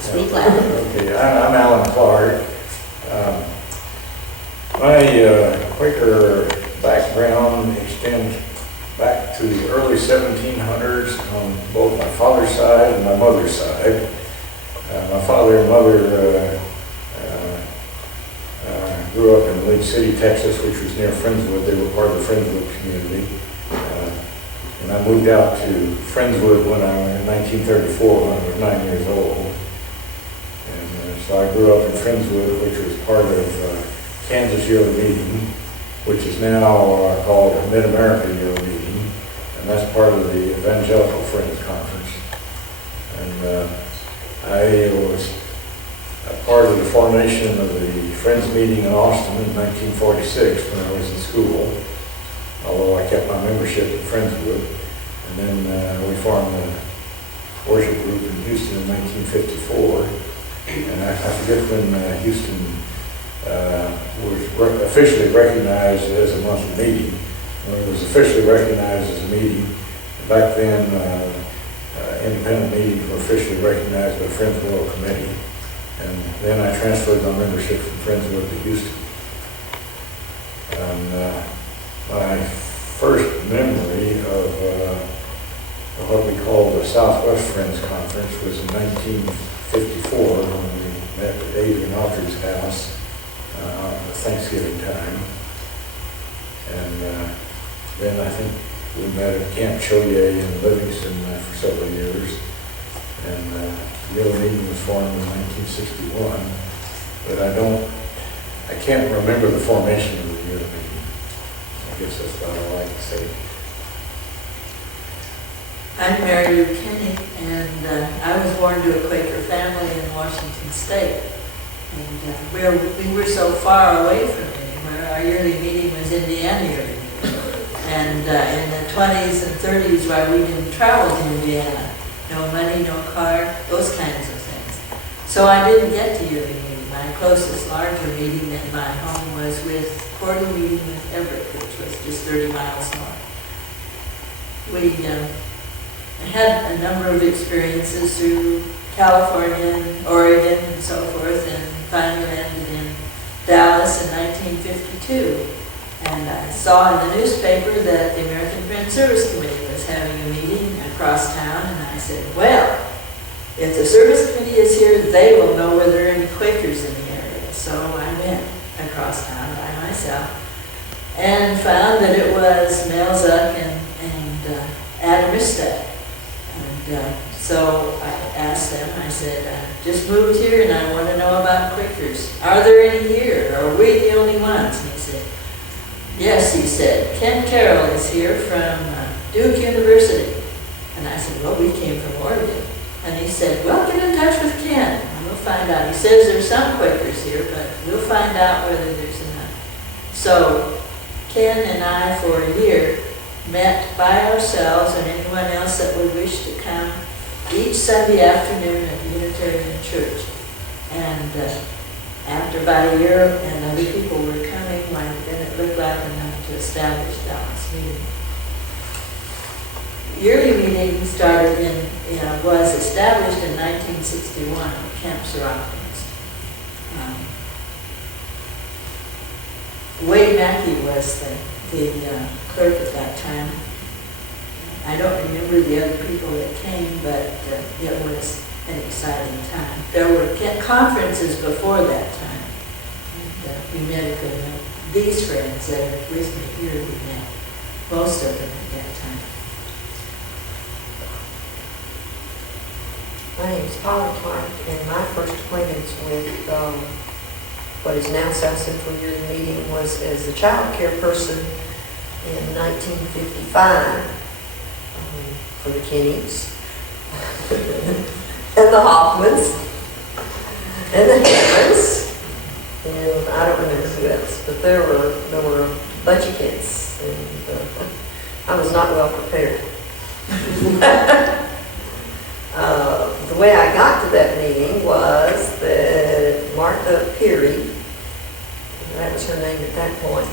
Speak loud. Okay, I'm Alan Clark. My Quaker background extends back to the early 1700s on both my father's side and my mother's side. My father and mother grew up in Lake City, Texas, which was near Friendswood. They were part of the Friendswood community. And I moved out to Friendswood in 1934 when I was 9 years old. And so I grew up in Friendswood, which was part of Kansas Yearly Meeting, which is now called Mid-America Yearly Meeting. And that's part of the Evangelical Friends Conference. And I was a part of the formation of the Friends Meeting in Austin in 1946 when I was in school, although I kept my membership at Friendswood. And then we formed a worship group in Houston in 1954. And I forget when Houston was officially recognized as a monthly meeting. When it was officially recognized as a meeting, back then independent meetings were officially recognized by the Friendswood Committee. And then I transferred my membership from Friendswood to Houston. And my first memory of what we call the Southwest Friends Conference was in 1954 when we met at Adrian Autry's house at Thanksgiving time. And then I think we met at Camp Chaudier in Livingston for several years. And the real meeting was formed in 1961, but I can't remember the formation of the yearly meeting. I guess that's what I like to say. I'm Mary Lou Kenny, and I was born to a Quaker family in Washington State. And we were so far away from anywhere. Our yearly meeting was Indiana yearly meeting. And in the 20s and 30s, while we didn't travel to Indiana, no money, no car, those kinds of things. So I didn't get to yearly meeting. My closest larger meeting in my home was with quarterly meeting with Everett, which was just 30 miles north. We had a number of experiences through California and Oregon and so forth, and finally landed in Dallas in 1952. And I saw in the newspaper that the American Friends Service Committee was having a meeting across town, and I said, well, if the service committee is here, they will know whether there are any Quakers in the area. So I went across town by myself and found that it was Mel Zuck and Adam Ristad. And so I asked them, I said, I just moved here and I want to know about Quakers. Are there any here? Are we the only ones? And he said, yes, he said, Ken Carroll is here from Duke University. And I said, well, we came from Oregon. And he said, well, get in touch with Ken and we'll find out. He says there's some Quakers here, but we'll find out whether there's enough. So Ken and I, for a year, met by ourselves and anyone else that would wish to come each Sunday afternoon at the Unitarian Church. And after about a year and other people were coming, then it looked like enough to establish Dallas meeting. Yearly meeting was established in 1961 at Camp Serapis. Wade Mackey was the clerk at that time. I don't remember the other people that came, but it was an exciting time. There were conferences before that time. And we met a good amount. These friends that are with me here, we met most of them at that time. My name is Paula Clark, and my first acquaintance with what is now South Central Yearly Meeting was as a child care person in 1955 for the Kennys and the Hoffmans and the Hammonds, and I don't remember who else, but there were a bunch of kids, and I was not well prepared. The way I got to that meeting was that Martha Peary, that was her name at that point,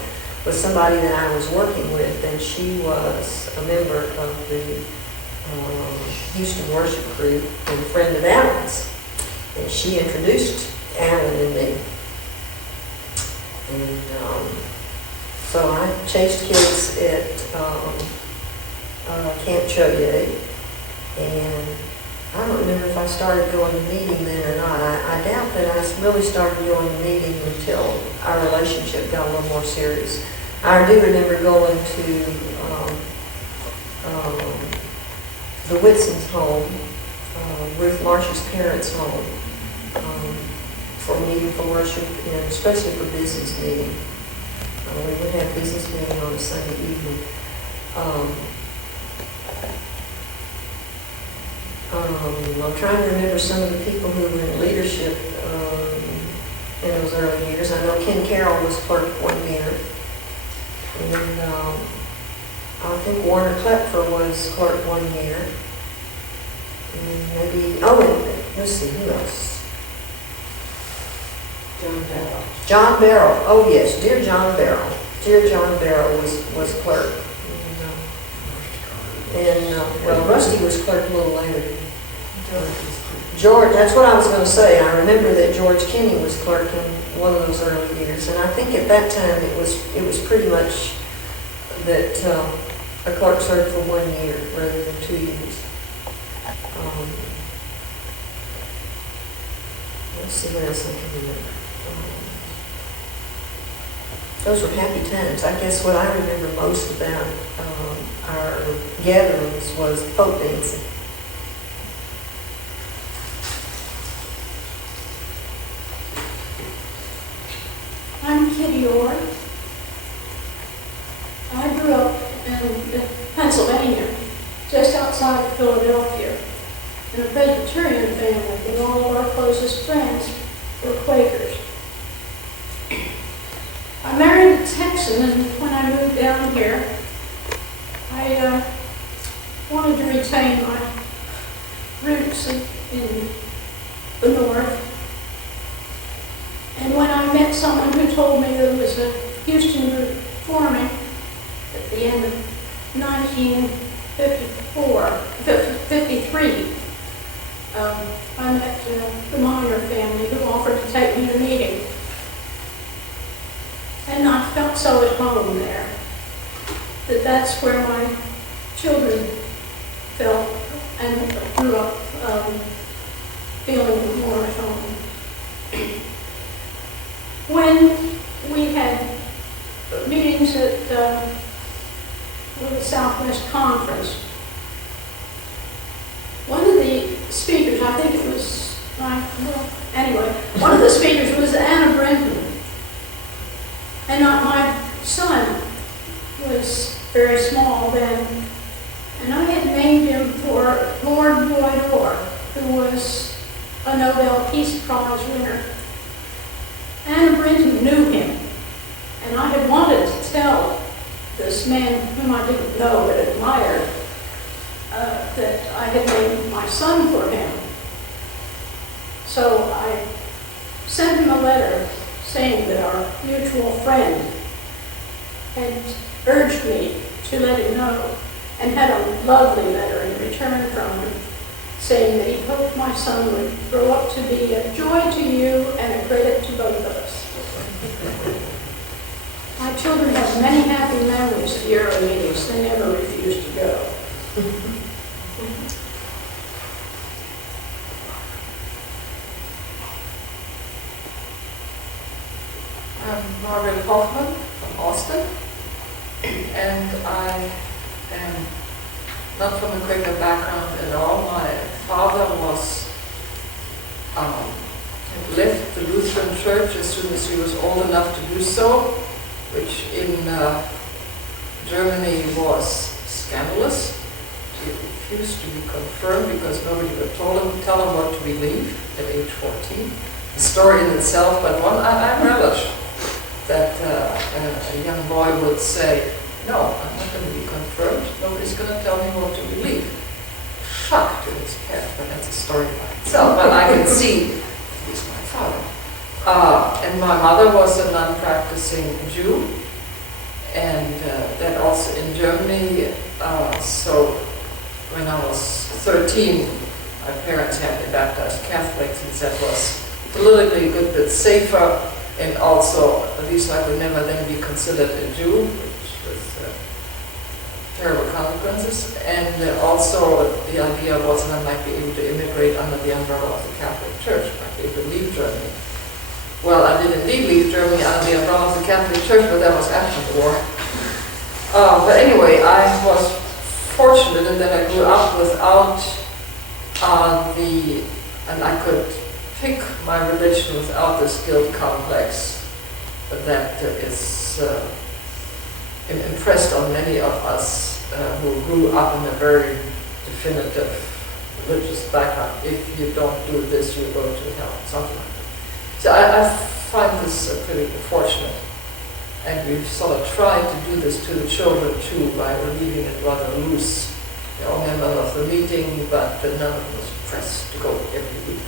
was somebody that I was working with, and she was a member of the Houston Worship Group and a friend of Alan's. And she introduced Alan and me. And so I chased kids at Camp Chaudier, and I don't remember if I started going to meeting then or not. I doubt that I really started going to meeting until our relationship got a little more serious. I do remember going to the Whitson's home, Ruth Marsh's parents' home, for meeting for worship, and especially for business meeting. We would have business meeting on a Sunday evening. I'm trying to remember some of the people who were in leadership in those early years. I know Ken Carroll was clerk 1 year. And I think Warner Klepfer was clerk 1 year. And maybe, and let's see, who else? John Barrow. John Barrow. Oh yes, dear John Barrow. Dear John Barrow was clerk. Well, Rusty was clerk a little later. George, that's what I was going to say. I remember that George Kinney was clerk in one of those early years, and I think at that time it was pretty much that a clerk served for 1 year rather than 2 years. Let's see what else I can remember. Those were happy times. I guess what I remember most about our gatherings was folk dancing. I'm Kitty Orr. I grew up in Pennsylvania, just outside of Philadelphia, in a Presbyterian family, and all of our closest friends were Quakers. I married a Texan, and when I moved down here, I wanted to retain my roots in the North. And when I met someone who told me there was a Houston group forming at the end of 1953, I met the Minor family who offered to take me to meeting. And I felt so at home there that that's where my children felt and grew up feeling more at home. When we had meetings at the Southwest Conference, one of the speakers, I think it was, one of the speakers was Anna Brenton. And my son was very small then, and I had named him for Lord Boyd Orr, who was a Nobel Peace Prize winner. Anna Brenton knew him, and I had wanted to tell this man whom I didn't know but admired that I had named my son for him. So I sent him a letter saying that our mutual friend had urged me to let him know, and had a lovely letter in return from him saying that he hoped my son would grow up to be a joy to you and a credit to both of us. My children have many happy memories of the early meetings. They never refused to go. I'm Margaret Hoffman from Austin, and I am not from a Quaker background at all. My father had left the Lutheran Church as soon as he was old enough to do so, which in Germany was scandalous. He refused to be confirmed because nobody would tell him what to believe at age 14. A story in itself, but one I relish that a young boy would say, "No, I'm not going to be confirmed. Nobody's going to tell me what to believe." Shock to his parents, but that's a story by itself. But I can see he's my father. And my mother was a non-practicing Jew, and that also in Germany. So when I was 13, my parents had me baptized Catholic since that was politically a good bit safer, and also, at least I would never then be considered a Jew, which was terrible consequences. And also the idea was that I might be able to immigrate under the umbrella of the Catholic Church, might be able to leave Germany. Well, I did indeed leave Germany under the umbrella of the Catholic Church, but that was after the war. But anyway, I was fortunate in that I grew up without and I could pick my religion without this guilt complex that is impressed on many of us who grew up in a very definitive religious background. If you don't do this, you go to hell, something like that. So I find this pretty fortunate. And we've sort of tried to do this to the children too by leaving it rather loose. They're all members of the meeting, but none of them was pressed to go every week.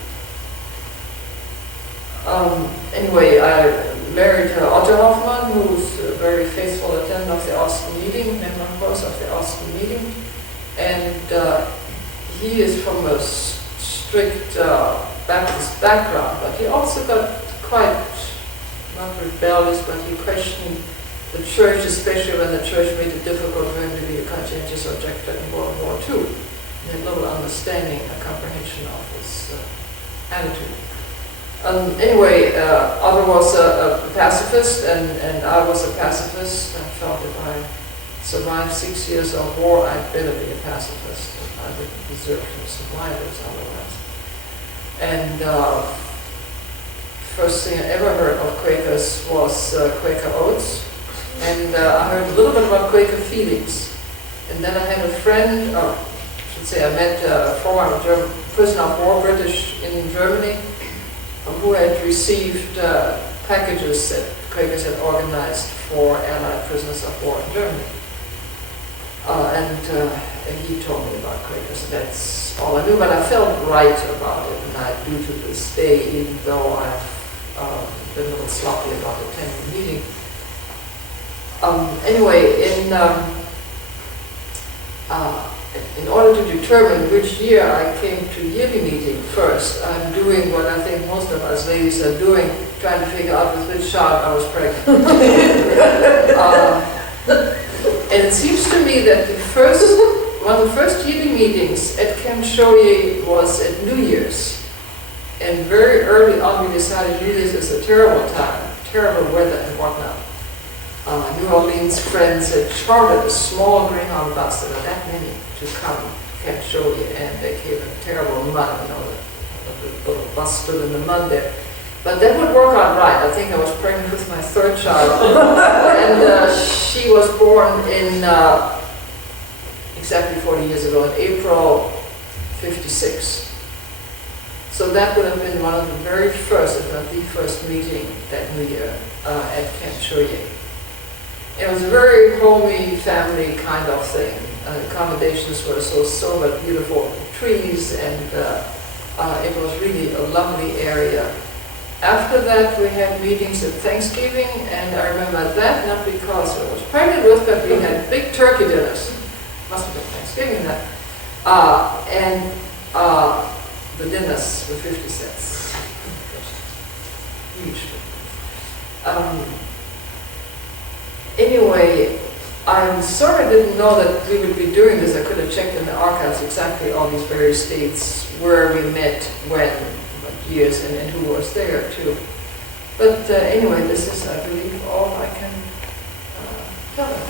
Anyway, I married Otto Hoffmann, who's a very faithful attendant of the Austin meeting, member of course of the Austin meeting. And he is from a strict Baptist background, but he also got quite, not rebellious, but he questioned the church, especially when the church made it difficult for him to be a conscientious objector in World War II. He had little understanding and comprehension of his attitude. Anyway, Otto was a pacifist, and I was a pacifist. I felt if I survived 6 years of war, I'd better be a pacifist. I didn't deserve to survive this otherwise. And first thing I ever heard of Quakers was Quaker Oats, and I heard a little bit about Quaker feelings. And then I had a friend, I should say I met a former prisoner of war, British in Germany, who had received packages that Quakers had organized for Allied prisoners of war in Germany. And he told me about Quakers, and that's all I knew, but I felt right about it, and I do to this day, even though I've been a little sloppy about attending the meeting. Anyway, in order to determine which year I came to yearly meeting first, I'm doing what I think most of us ladies are doing, trying to figure out with which child I was pregnant. And it seems to me that one of the first yearly meetings at Camp Shoye was at New Year's. And very early on we decided New Year's is a terrible time, terrible weather and whatnot. New Orleans friends had chartered a small Greyhound bus, there were that many, to come to Camp Shoye, and they came in terrible mud, you know, the little bus stood in the mud there. But that would work out right. I think I was pregnant with my third child, and she was born in exactly 40 years ago, in April '56. So that would have been one of the very first, if not the first meeting that New Year at Camp Shoye. It was a very homey, family kind of thing. Accommodations were so sober, beautiful trees, and it was really a lovely area. After that, we had meetings at Thanksgiving, and I remember that not because I was pregnant with, but we had big turkey dinners. Must have been Thanksgiving then. And the dinners were 50 cents. Huge. Anyway, I'm sorry I didn't know that we would be doing this. I could have checked in the archives exactly all these various dates, where we met, when, what years, and who was there too. But anyway, this is, I believe, all I can tell you.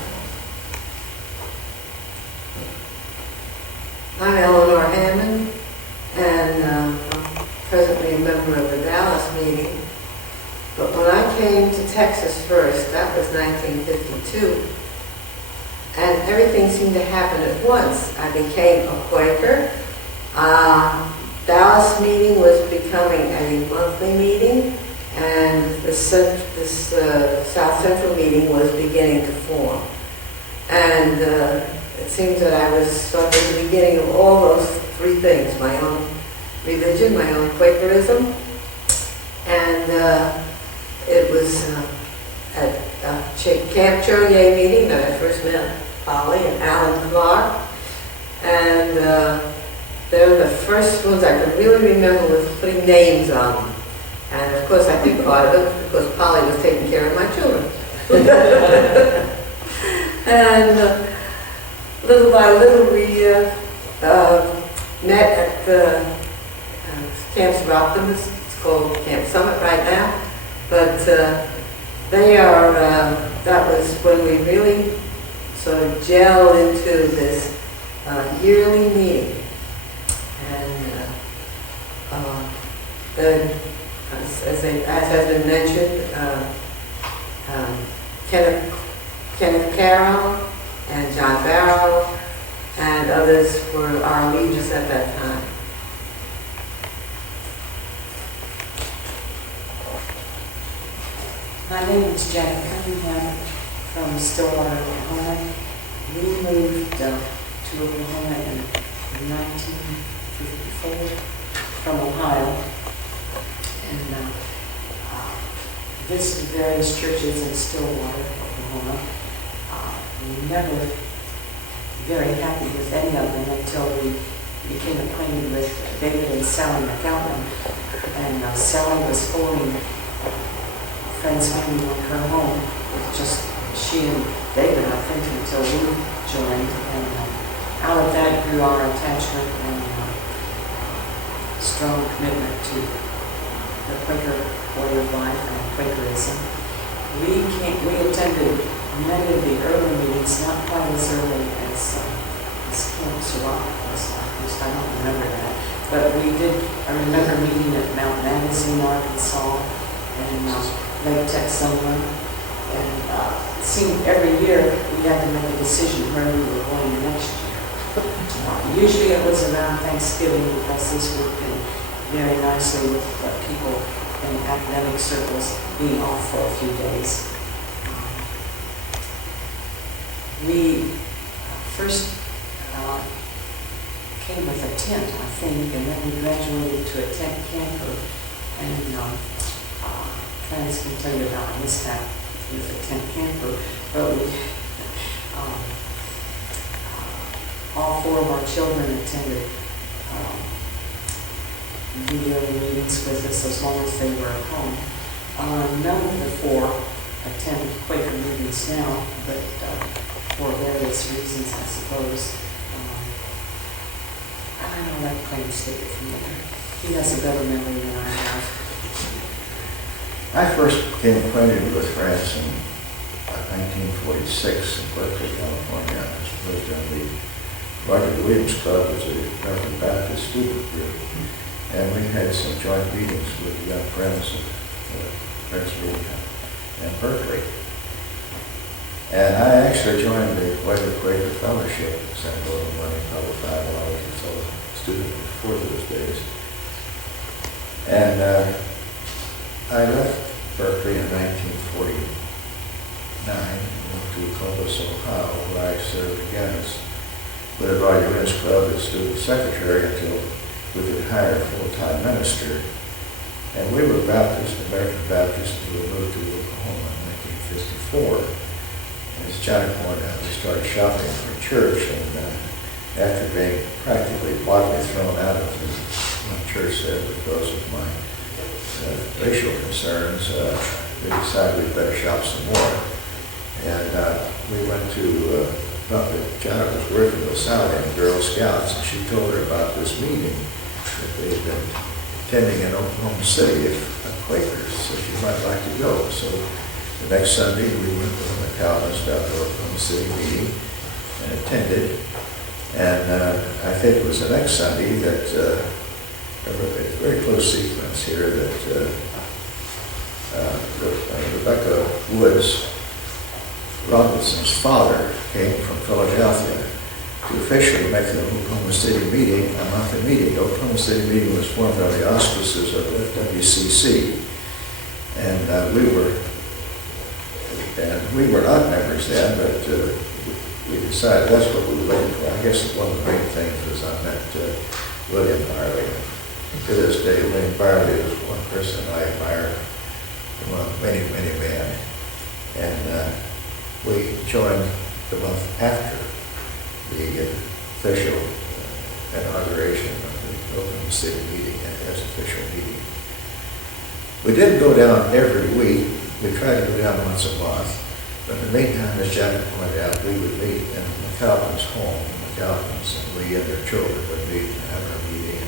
I'm Eleanor Hammond, and I'm presently a member of the Dallas meeting. But when I came to Texas first, that was 1952, and everything seemed to happen at once. I became a Quaker. Dallas meeting was becoming a monthly meeting, and this South Central meeting was beginning to form. And it seems that I was sort of at the beginning of all those three things: my own religion, my own Quakerism, and it was at Camp Shoye meeting that I first met Polly and Alan Clark, and they're the first ones I can really remember with putting names on them. And of course, I think part of it because Polly was taking care of my children. And little by little, we met at the Camps of Optimists. It's called Camp Summit right now. But they are, that was when we really sort of gelled into this yearly meeting. And then, as has been mentioned, Kenneth Carroll and John Barrow and others were our leaders at that time. My name is Janet Cunningham from Stillwater, Oklahoma. We moved to Oklahoma in 1954 from Ohio and visited various churches in Stillwater, Oklahoma. We were never very happy with any of them until we became acquainted with David and Sally McAlpin. And Sally was holding friends meeting on her home with just she and David, I think, until we joined. And out of that grew our attachment and strong commitment to the Quaker way of life and Quakerism. We attended many of the early meetings, not quite as early as Camp Surah was. At least I don't remember that. But I remember meeting at Mount Magazine, Arkansas, and Lake Texoma, and it seemed every year we had to make a decision where we were going next year. Usually it was around Thanksgiving because this would fit very nicely with people in academic circles being off for a few days. We first came with a tent, I think, and then we graduated to a tent camper, and friends can tell you about a mishap with a tent camper, but we, all four of our children attended yearly meetings with us as long as they were at home. None of the four attend Quaker meetings now, but for various reasons, I suppose. I don't know, let Craig take it from there. He has a better memory than I have. I first became acquainted with France in 1946 in Berkeley, California. I was in the Roger Williams Club as a American Baptist student group. And we had some joint meetings with young friends at Bruceville and Berkeley. And I actually joined the White Quaker Fellowship in St. Louis money, probably $5 until a student before those days. And I left Berkeley in 1949 and went to Columbus, Ohio, where I served again as with the Roger Williams Club as student secretary until we could hire a full-time minister. And we were Baptist, American Baptist, until we moved to Oklahoma in 1954. And as Johnny pointed out, we started shopping for a church, and after being practically bodily thrown out of the church there because of my racial concerns, we decided we'd better shop some more. And we went to, Janet was working with Sally in Girl Scouts, and she told her about this meeting that they had been attending in Oklahoma City of Quakers, so she might like to go. So the next Sunday, we went to the Calvinist out to Oklahoma City meeting and attended. And I think it was the next Sunday that a very close sequence here that Rebecca Woods, Robinson's father, came from Philadelphia to officially make the Oklahoma City meeting a monthly meeting. The Oklahoma City meeting was formed under the auspices of FWCC, and we were not members then, but we decided that's what we were looking for. I guess one of the main things was I met William Byerly. To this day, William Byerly is one person I admire among many, many men. And we joined the month after the official inauguration the city meeting as official meeting. We didn't go down every week. We tried to go down once a month. But in the meantime, as Janet pointed out, we would meet in McAlpin's home. McAlpin's and we and their children would meet and have our meeting.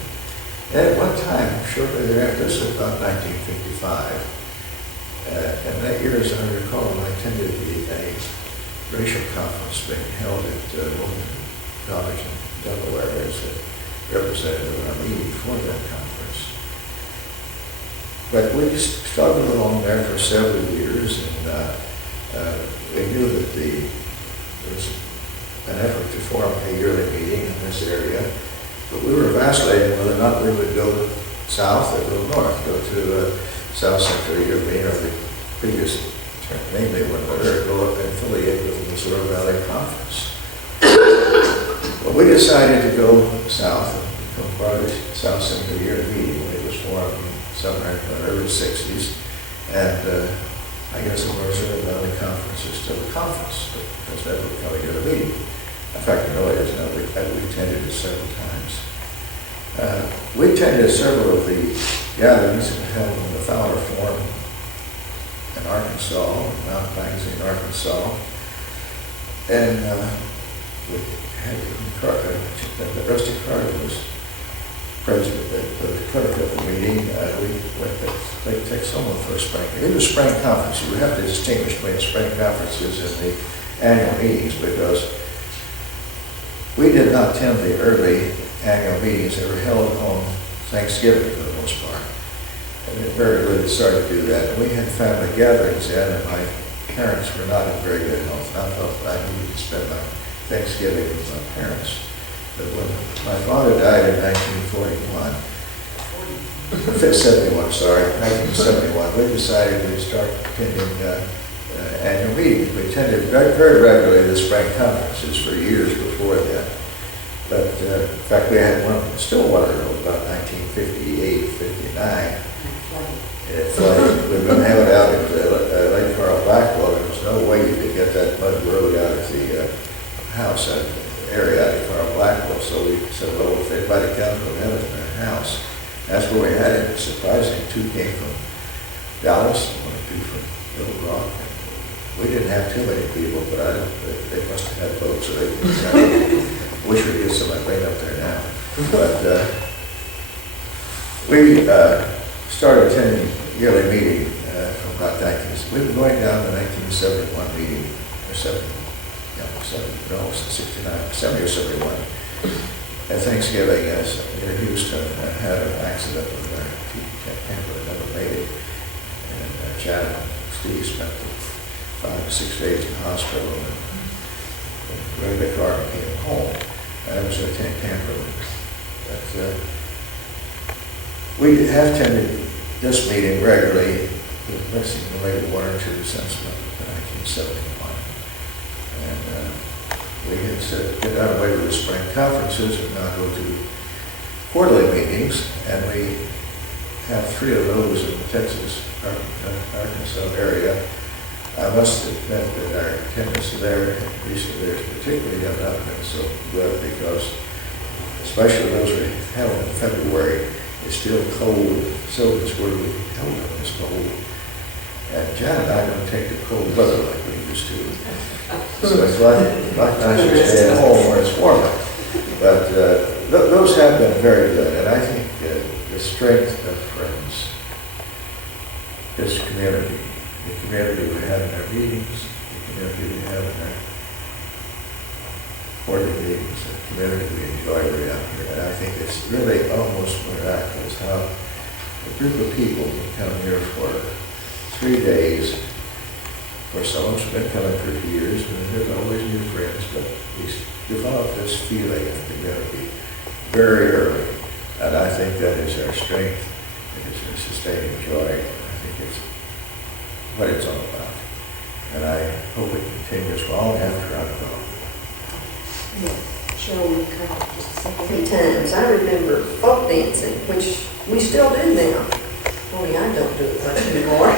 And at one time, shortly thereafter, this was about 1955, and that year, as I recall, I attended a racial conference being held at Wilmington College in Delaware as a representative of our meeting for that conference. But we struggled along there for several years, and we knew that there was an effort to form a yearly meeting in this area, but we were vacillating whether or not we would go south or go north, go to South Central European, or the previous term, namely when we were go up and affiliate with the Missouri Valley Conference. Well, we decided to go south and become part of the South Central Year meeting when it was formed somewhere in the early 60s. And I guess the Missouri Valley Conference is still a conference, but it's never become a yearly meeting. In fact, you know, it is now. We've attended it several times. We attended several of the gatherings held in the Fowler Forum in Arkansas, Mountain Magazine, Arkansas. And we had Rusty Carter was president, the clerk of the meeting. We went to Lake Texoma for a spring. It was a spring conference. You would have to distinguish between spring conferences and the annual meetings, because we did not attend the early annual meetings. They were held on Thanksgiving for the most part. And it very early started to do that. And we had family gatherings then, and my parents were not in very good health. I felt I needed to spend my Thanksgiving with my parents. But when my father died in 1971, 1971, we decided we'd start attending annual meetings. We attended very regularly the spring conferences for years before that. But in fact, we had one, still one of those about 1958, 59. We were going to have it out at Lake Carl Blackwell. There was no way you could get that mud road out of the house, that area out of Carl Blackwell. So we said, well, if anybody comes, we'll have it in their house. That's where we had it. Surprisingly, 2 came from Dallas, 1 or 2 from Little Rock. We didn't have too many people, but they must have had boats, so they wish we'd get somebody right up there now. But we started attending yearly meeting from about 19. We've been going down to 1971 meeting, or 70 or 71. At Thanksgiving, near Houston, had an accident with our camper that never made it. And Chad and Steve spent 5 to 6 days in the hospital, and rented a car and came home. I was a camper. But we have attended this meeting regularly, missing maybe 1 or 2 since 1971. And we had said, get out of the way with the spring conferences and now go to quarterly meetings, and we have 3 of those in the Texas, Arkansas area. I must admit that our attendance there recently has particularly not been so good, because especially those we held in February, it's still cold. So it's where we held them this cold. And John and I don't take the cold weather like we used to. So it's like nicer to stay at home where it's warmer. But those have been very good. And I think the strength of Friends is community. The community we have in our meetings, the community we have in our quarterly meetings, the community we enjoy right out here. And I think it's really almost miraculous how a group of people can come here for 3 days. For some of us have been coming for years, and they're always new friends, but we develop this feeling of community very early. And I think that is our strength. It's a sustaining joy. I think it's what it's all about. And I hope it continues long after I'm gone. Many times. I remember folk dancing, which we still do now. Only I don't do it much anymore.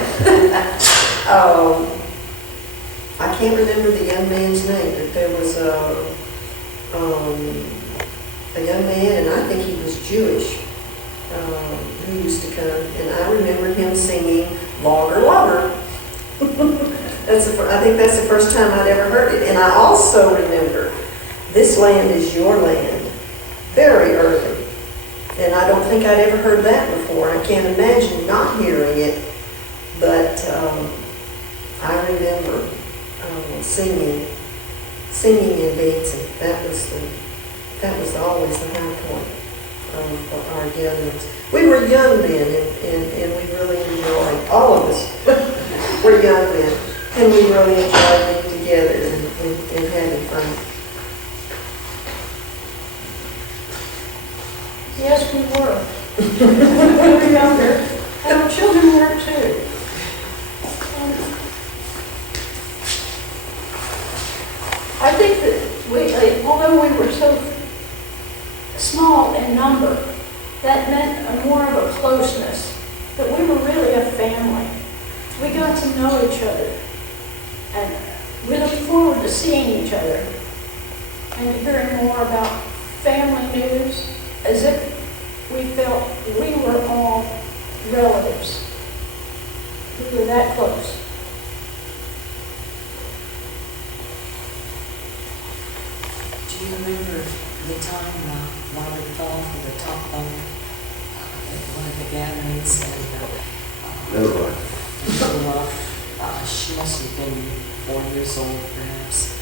I can't remember the young man's name, but there was a young man, and I think he was Jewish, who used to come, and I remember him singing "Longer, Longer." I think that's the first time I'd ever heard it. And I also remember "This Land Is Your Land" very early. And I don't think I'd ever heard that before. I can't imagine not hearing it. But I remember singing and dancing. That was always the high point of our gatherings. We were young then, and we really enjoyed, all of us were young then, and we really enjoyed being together and having fun. Yes, we were. We were younger, and our children were too. I think that although we were so small in number, that meant more of a closeness, that we were really a family. We got to know each other, and we looked forward to seeing each other and to hearing more about family news, as if we felt we were all relatives. We were that close. Do you remember the time Margaret fell from the top bunk at one of the gatherings and Little one. flew off? She must have been 4 years old, perhaps.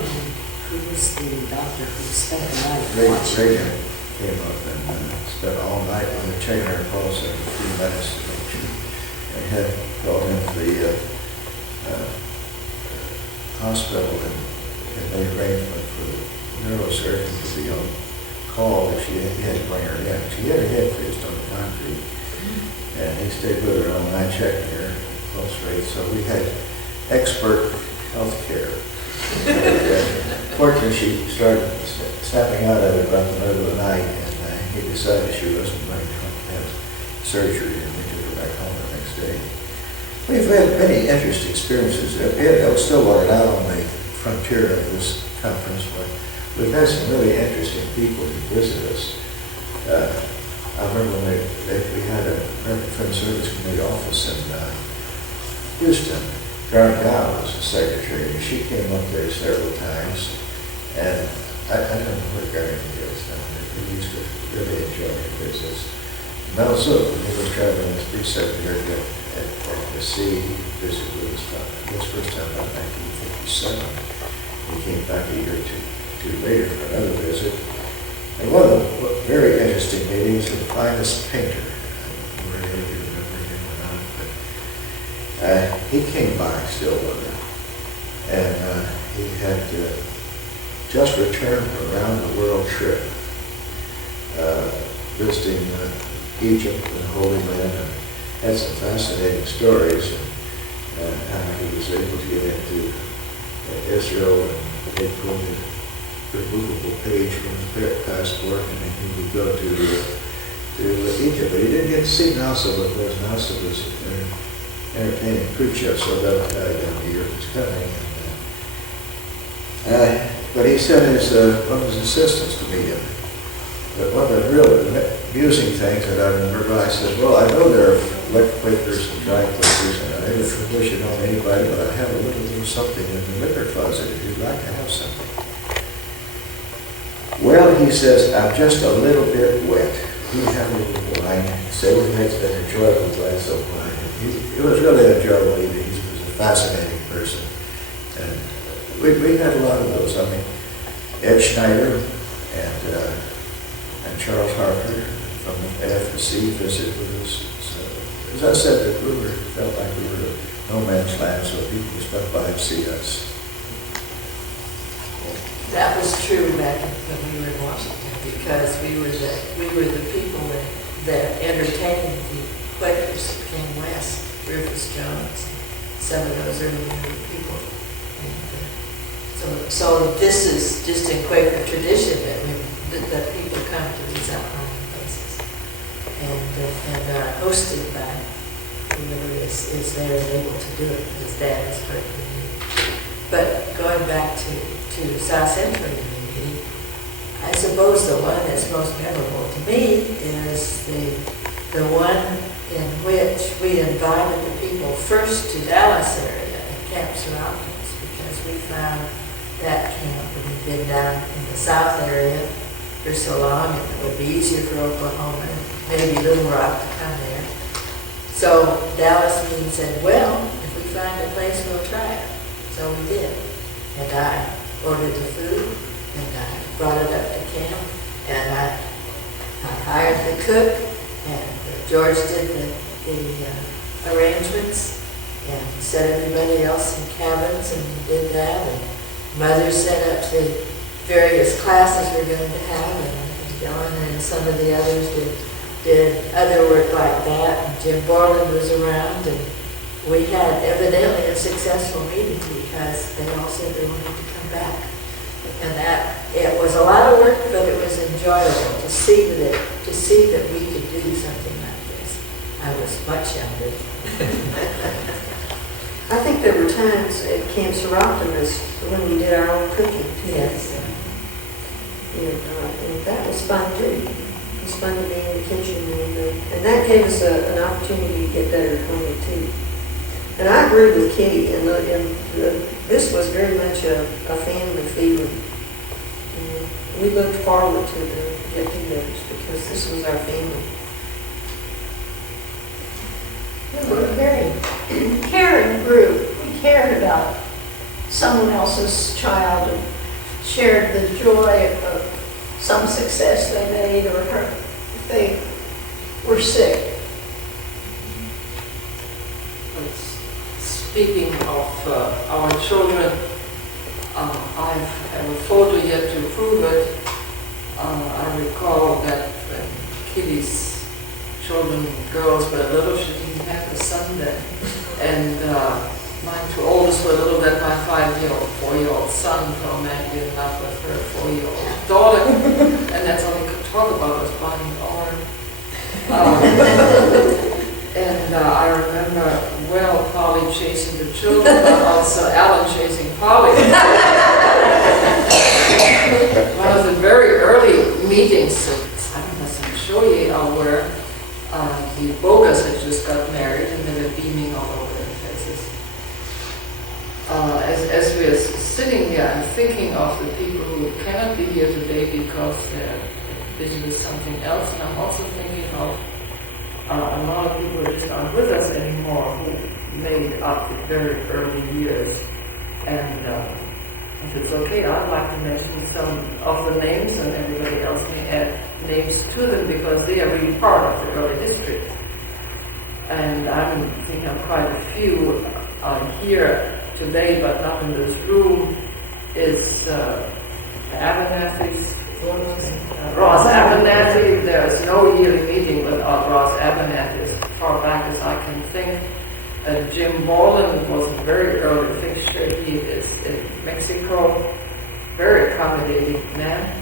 And who was the doctor who spent the night watching? Reagan came up and spent all night with her, checking her pulse every few minutes to make sure. And had called into the hospital and made arrangement for the neurosurgeon to be on call if he had to bring her in. She had her head fixed on the concrete. And he stayed with her all night checking her pulse rate. So we had expert health care. Fortunately, she started snapping out of it about the middle of the night, and he decided she wasn't going to have surgery, and we took her back home the next day. We've had many interesting experiences. Stillwater out on the frontier of this conference, but we've had some really interesting people who visit us. I remember when we had a American Friends Service Committee office in Houston. Darren Dow was the secretary. She came up there several times, and I don't know where Gary is now. We used to really enjoy her visits. Mel Zook, when he was traveling as big secretary at SC, he visited with us this first time about 1957. He came back a year or two later for another visit. And one of the very interesting meetings with the finest painter. I don't know if you remember him or not, but he came by Stillwater, and he had just returned from a round-the-world trip, visiting Egypt and Holy Land, and had some fascinating stories, and how he was able to get into Israel, and they pulled a removable page from his passport, and he would go to Egypt. But he didn't get to see Nasser, because Nasser was entertaining Khrushchev, so that young year was coming. But he sent one of his assistants to meet him. But one of the real amusing things that I remember, I said, well, I know there are liquor quickers and dry quickers, and I didn't wish it on anybody, but I have a little something in the liquor closet if you'd like to have something. Well, he says, I'm just a little bit wet. We have a little wine. So we had an enjoyable glass of wine. It was really enjoyable evening. He was a fascinating person. And we had a lot of those. I mean, Ed Schneider and Charles Harper from the FSC visited with us. So, as I said, we felt like we were no man's land, so people would stop by and see us. That was true back when we were in Washington, because we were the people that entertained the Quakers that came west, Rufus Jones, some of those early people. And so this is just in Quaker tradition that people come to these outlying places and are hosted by whoever is there and able to do it. His dad is perfectly new. But going back to South Central meeting, I suppose the one that's most memorable to me is the one in which we invited the people first to Dallas area at Camp Surroundings, because we found that camp had been down in the south area for so long, and it would be easier for Oklahoma and maybe Little Rock to come there. So Dallas meeting said, well, if we find a place, we'll try it. So we did. And I ordered the food, and I brought it up to camp, and I hired the cook, and George did the arrangements, and set everybody else in cabins, and did that, and Mother set up the various classes we're going to have, and John and some of the others did other work like that, and Jim Borland was around, and we had evidently a successful meeting because they all said they wanted to come back. And that, it was a lot of work, but it was enjoyable to see that we could do something like this. I was much younger. I think there were times at Camp Seroptimus when we did our own cooking. Yes. And that was fun too. It was fun to be in the kitchen, and that gave us an opportunity to get better acquainted too. And I agree with Kitty, and this was very much a family feeling. And we looked forward to the get-togethers because this was our family. We were a very caring group. We cared about someone else's child and shared the joy of some success they made, or if they were sick. Speaking of our children, I have a photo here to prove it. I recall that when Kitty's children, girls, were little, she didn't have a son then. And my two oldest were little, that my 4-year-old son fell madly in love with her 4-year-old daughter. And that's all he could talk about was buying orange. And I remember well Polly chasing the children, but also Alan chasing Polly. One of the very early meetings, I'm sure you are aware, the Bogas had just got married and they were beaming all over their faces. As we are sitting here, I'm thinking of the people who cannot be here today because they're busy with something else, and I'm also thinking of a lot of people that just aren't with us anymore who made up the very early years. And if it's okay, I'd like to mention some of the names, and everybody else may add names to them because they are really part of the early history. And I'm thinking of quite a few here today, but not in this room, is the Abernethys. Ross Abernethy. There's no yearly meeting without Ross Abernethy, as far back as I can think. Jim Borland was a very early fixture. He is in Mexico. Very accommodating man.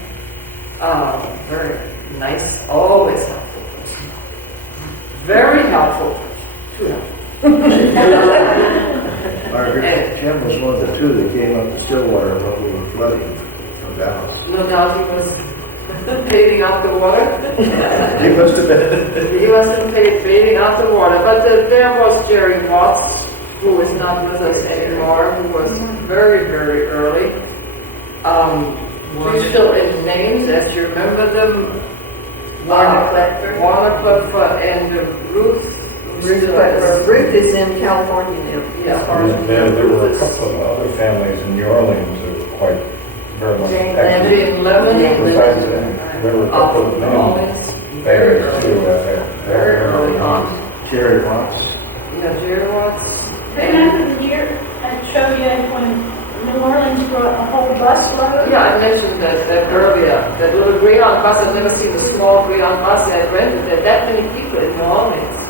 Very nice, always helpful person. Very helpful. Too helpful. Margaret, Jim was one of the two that came up to Stillwater when we were flooding from Dallas. No doubt he was bathing out the water. He must have been. He must have been bathing out the water. But there was Jerry Watts, who is not with us anymore, who was very, very early. Please fill in names as you remember them. Warner Klepfer. Warner Klepfer and Ruth. Ruth is in California now. Yeah. There were a couple of other families in New Orleans that were quite very much Jane active. Levy and Lemony. Besides that, there were a couple of men Very there early. too. Very early on. Jerry Watts. Yeah, Jerry Watts. Remember the year I showed you when New Orleans brought a whole busload? Yeah, I mentioned that earlier. That little Greyhound bus, I've never seen a small Greyhound bus they had rented. There are that many people in New Orleans.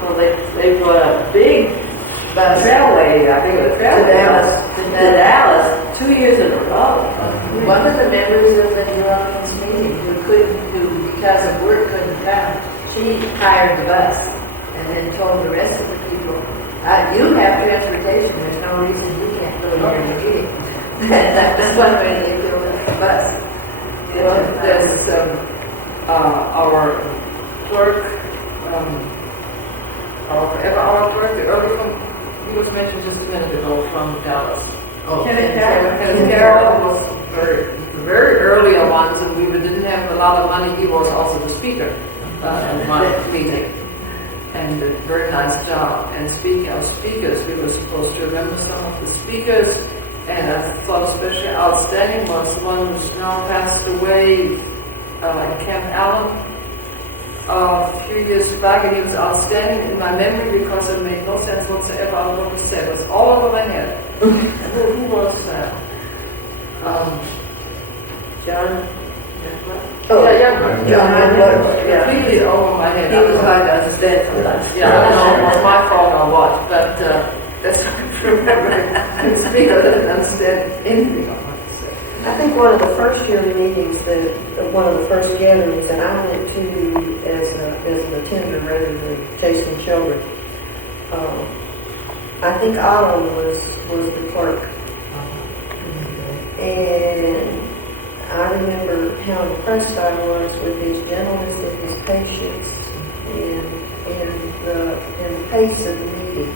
Well, they brought a big trailway, I think it was trailway. To Dallas, 2 years in a row. One of the members of the New Orleans meeting who because of work couldn't come, she hired the bus and then told the rest of the people, you have transportation, there's no reason you can't go here and meeting. That's one way they filled up the bus. There's our clerk, our clerk, the early from, he was mentioned just a minute ago from Dallas. Kenneth Carroll was very early ones, and we didn't have a lot of money. He was also the speaker at my meeting, and did a very nice job. And speaking of speakers, we were supposed to remember some of the speakers, and I thought especially outstanding was the one who's now passed away in Camp Allen a few years back, and he was outstanding in my memory because it made no sense whatsoever out of what he said. It was all over my head. Who was that? John? Yeah, completely over my head. I was trying to understand sometimes. Yeah, I don't know if it was my fault or what, but that's what I can remember. The speaker didn't understand anything of what he said. I think one of the first year meetings one of the first gatherings that I went to as an attender rather than chasing children, I think Otto was the clerk. And I remember how impressed I was with his gentleness and his patience and the pace of the meeting.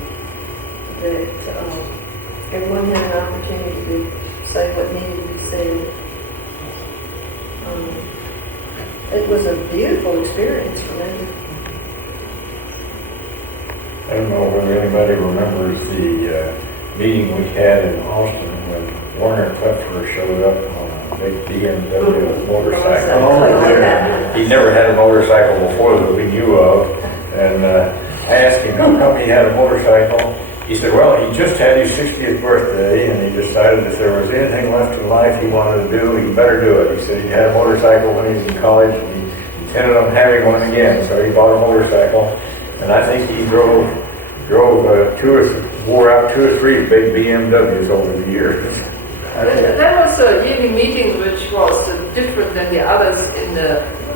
That everyone had an opportunity to say what needed to be said. It was a beautiful experience for me. I don't know whether anybody remembers the meeting we had in Austin when Warner Pfeffer showed up on a big BMW motorcycle. He never had a motorcycle before that we knew of, and I asked him how come he had a motorcycle. He said, well, he just had his 60th birthday, and he decided if there was anything left in life he wanted to do, he better do it. He said he had a motorcycle when he was in college, and he intended on having one again, so he bought a motorcycle. And I think he wore out two or three big BMWs over the years. That was a yearly meeting which was different than the others in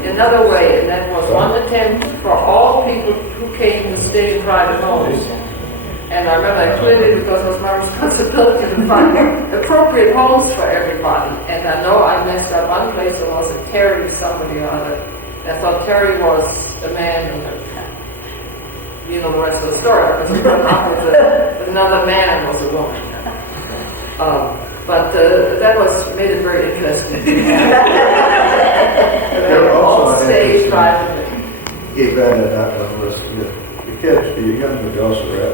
another way, and that was one attempt for all people who came to stay in private homes. And I remember that clearly because it was my responsibility to find appropriate homes for everybody. And I know I messed up one place. It was in Terry, somebody or other. I thought Terry was a man, and you know the rest of the story. Because it turned out with another man was a woman. But that made it very interesting. They were all stayed privately. Event that was the kids, the young adults were at,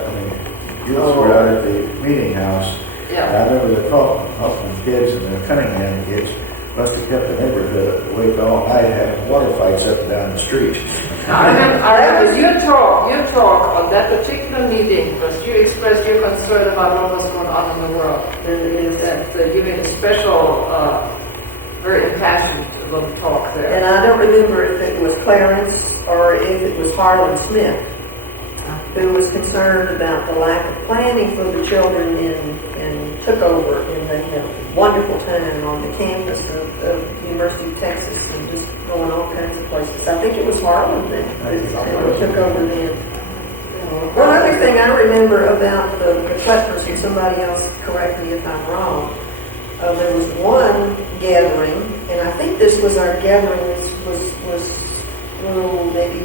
youths were out at the meeting house. Yeah. And I remember the Hoffman kids and the Cunningham kids must have kept the neighborhood awake all night, having water fights up and down the street. I remember your talk on that particular meeting was you expressed your concern about what was going on in the world. And that you made a special, very impassioned little talk there. And I don't remember if it was Clarence or if it was Harlan Smith who was concerned about the lack of planning for the children and took over, and they had a wonderful time on the campus of University of Texas and just going all kinds of places. I think it was Harlan that took over then. One other thing I remember about the Kleppers, and somebody else correct me if I'm wrong, there was one gathering, and I think this was our gathering was maybe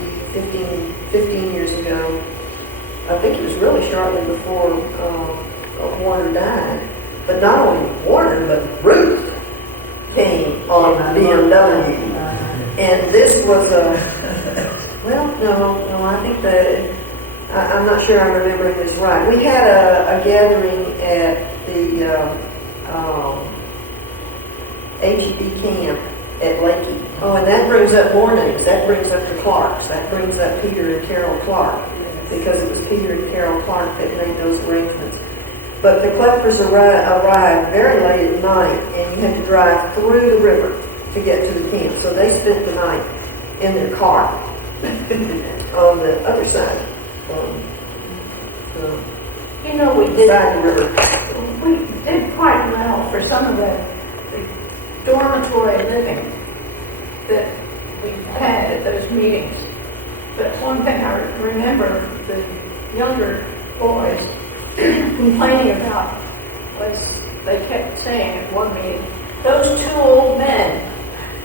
15 years ago. I think it was really shortly before Warner died. But not only Warner, but Ruth came on BMW. And this was no, I think that, I'm not sure I'm remembering this right. We had a gathering at the HEB camp at Lakey. Oh, and that brings up more names. That brings up the Clarks. That brings up Peter and Carol Clark, because it was Peter and Carol Clark that made those arrangements. But the Kleppers arrived very late at night, and you had to drive through the river to get to the camp. So they spent the night in their car on the other side. You know, we did Side of the river. We did quite well for some of the dormitory living that we had at those meetings. But one thing I remember the younger boys complaining about was they kept saying at one meeting, those two old men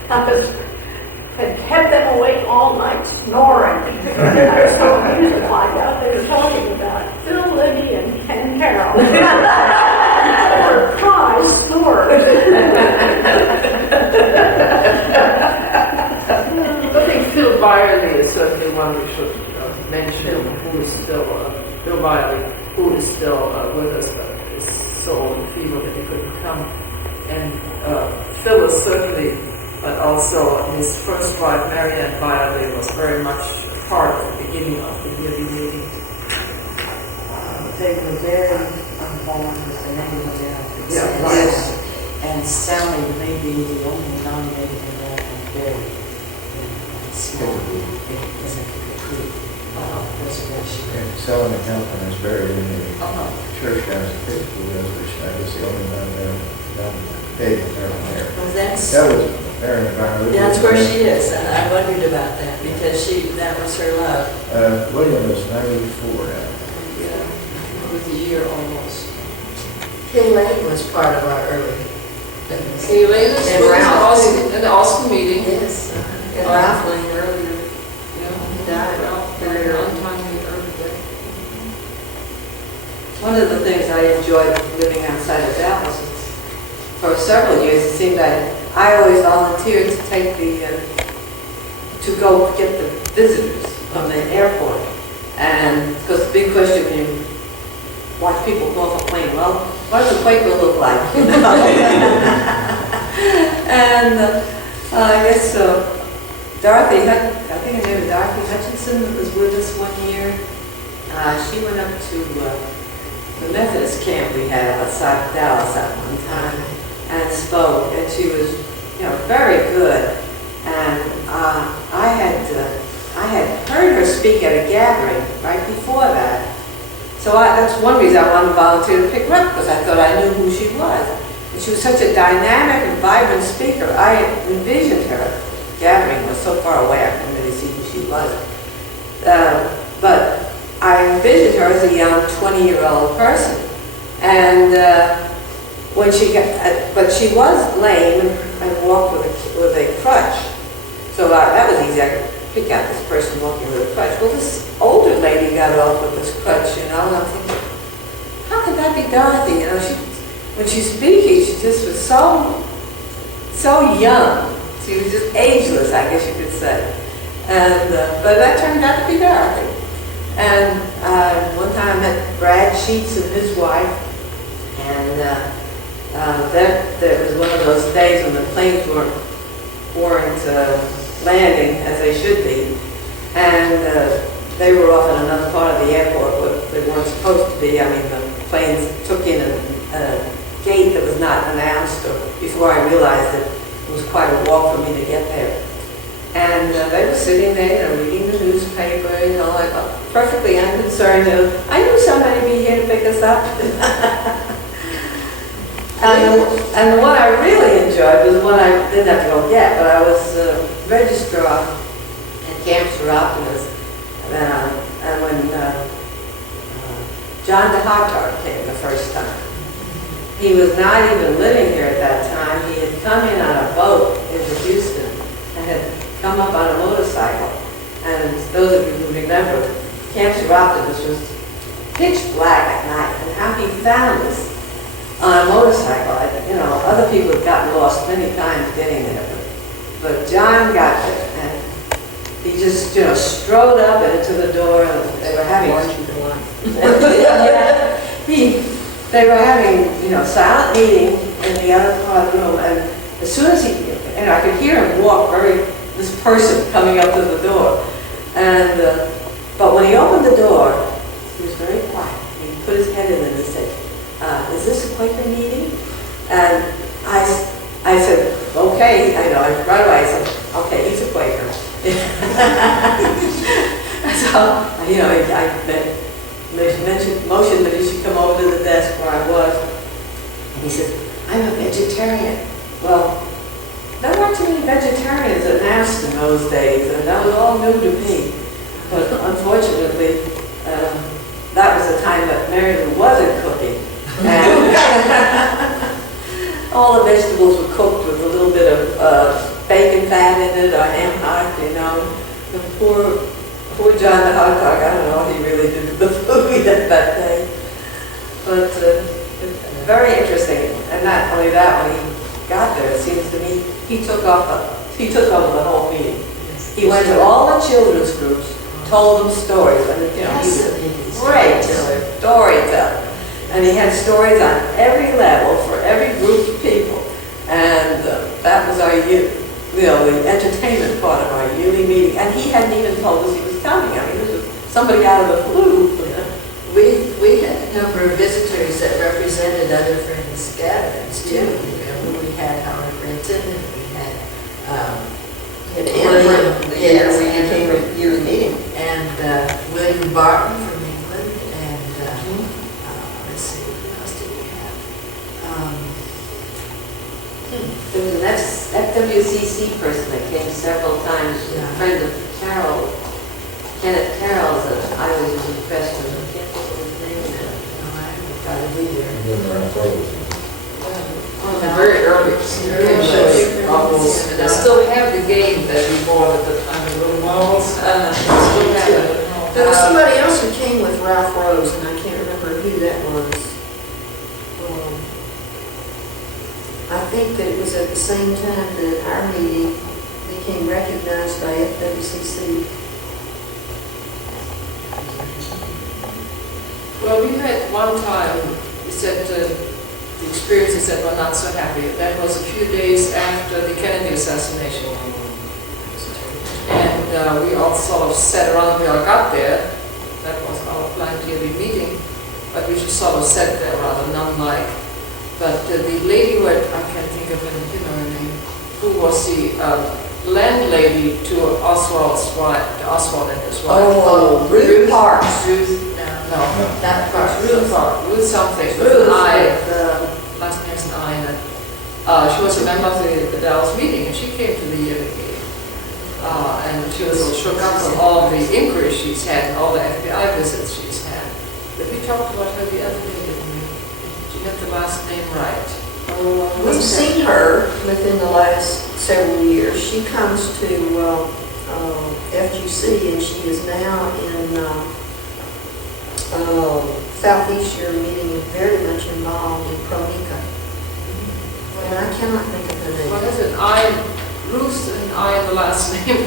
had kept them awake all night snoring. And I was so amused to find out they were talking about Phil, Libby, and Ken Carroll. Or prize snorers. I think Phil Byerly is certainly one we should mention, who is still, Phil Byerly, who is still with us, but is so old and feeble that he couldn't come. And Phil is certainly, but also his first wife, Marianne Byerly, was very much a part of the beginning of the yearly meeting. They were very involved with the name of their Yeah, right. And Sally may be the only nominated American buried in small Creek reservation. And Selma Hamilton is buried in the Uh-huh. church down at the Pittsburgh Reservation. I was the only one down there. Well, That was very environmental. that's where she is, and I wondered about that, because that was her love. William is 94 now. Yeah, with a year almost. Kim Lane was part of our early. See, Elaine is And with us Ralph, also in the Austin meeting. Yes, and Ralph Lane earlier. Yeah, He died Ralph, very very early. long time in the early day. One of the things I enjoyed living outside of Dallas is for several years, it seemed that I always volunteered to take to go get the visitors from the airport. And because the big question when you watch people go off a plane, well, what does a Quaker look like? You know? And I guess Dorothy, I think her name was Dorothy Hutchinson, that was with us one year. She went up to the Methodist camp we had outside Dallas at one time and spoke, and she was, very good. And I had heard her speak at a gathering right before that. So that's one reason I wanted to volunteer to pick her up, because I thought I knew who she was. And she was such a dynamic and vibrant speaker. I envisioned her. The gathering was so far away, I couldn't really see who she was. But I envisioned her as a young 20-year-old person. And when she but she was lame and walked with a crutch. So that was easy. I could pick out this person walking with a crutch. Well, this older lady got off with this crutch, and I'm thinking, how could that be Dorothy? When she's speaking, she just was so young. She was just ageless, I guess you could say. And but that turned out to be Dorothy. And one time I met Brad Sheets and his wife, and that was one of those days when the planes weren't landing as they should be, and they were off in another part of the airport where they weren't supposed to be. I mean, the planes took in a gate that was not announced, or before I realized it was quite a walk for me to get there. And they were sitting there, reading the newspaper, like perfectly unconcerned. I knew somebody would be here to pick us up. And the one I really enjoyed was the one I didn't have to go get, but I was registrar at Camp Seropolis. And when John DeHartard came the first time, he was not even living here at that time. He had come in on a boat into Houston and had come up on a motorcycle. And those of you who remember, Camp Seropolis was pitch black at night, and how he found us on a motorcycle. Other people had gotten lost many times getting there, but John got there, and he just, strode up into the door, and they were having they were having, silent meeting in the other part of the room, and as soon as I could hear him walk, this person coming up to the door, and but when he opened the door, he was very quiet. He put his head in and he said, "Is this a Quaker meeting?" And I said, "Okay." Right away I said, "Okay, he's a Quaker." So, I motioned that he should come over to the desk where I was. And he said, "I'm a vegetarian." Well, there weren't too many vegetarians at NAST in those days, and that was all new to me. But unfortunately, that was the time that Mary Lou wasn't cooking. And all the vegetables were cooked with a little bit of bacon poor John the hot dog, I don't know what he really did to the food that day. But very interesting, and not only that, when he got there, it seems to me, he took over the whole meeting. He went to all the children's groups, told them stories, and he was a great storyteller. And he had stories on every level for every group of people. And that was our the entertainment part of our yearly meeting. And he hadn't even told us he was coming. I mean, this was somebody out of the blue. We had a number of visitors that represented other friends' gatherings too. Remember, we had Howard Renton, and we had William. Yes, we came to yearly meeting, and William Barton from England, and let's see, what else did we have? There was an FWCC person that came several times, a friend of Carol, Kenneth Carroll's, and I always was impressed with him. I can't think of his name now. No, I haven't got it either. On the very early I still have the game that we bought at the time, the little models. Still have it. There was somebody else who came with Ralph Rose, and I can't remember who that was. I think that it was at the same time that our meeting became recognized by FWCC. Well, we had one time, we said the experiences that were not so happy. That was a few days after the Kennedy assassination. And we all sort of sat around, we all got there. That was our planned yearly meeting. But we just sort of sat there rather nun-like. But the lady who had, I can't think of her name, who was the landlady to Oswald's wife, Oswald and his wife. Oh, Ruth Parks. No, That Parks. Ruth something, with an I, last name's an I, and she was a member of the Dallas meeting, and she came to the yearly meeting. And she was a little shook up from all the inquiries she's had, and all the FBI visits she's had. But we talked about her the other day, didn't we? Did you get the last name right? We've seen her within the last several years. She comes to FGC, and she is now in Southeast year meeting, and very much involved in Pronica. And I cannot think of her name. What is it? Ruth and I, the last name,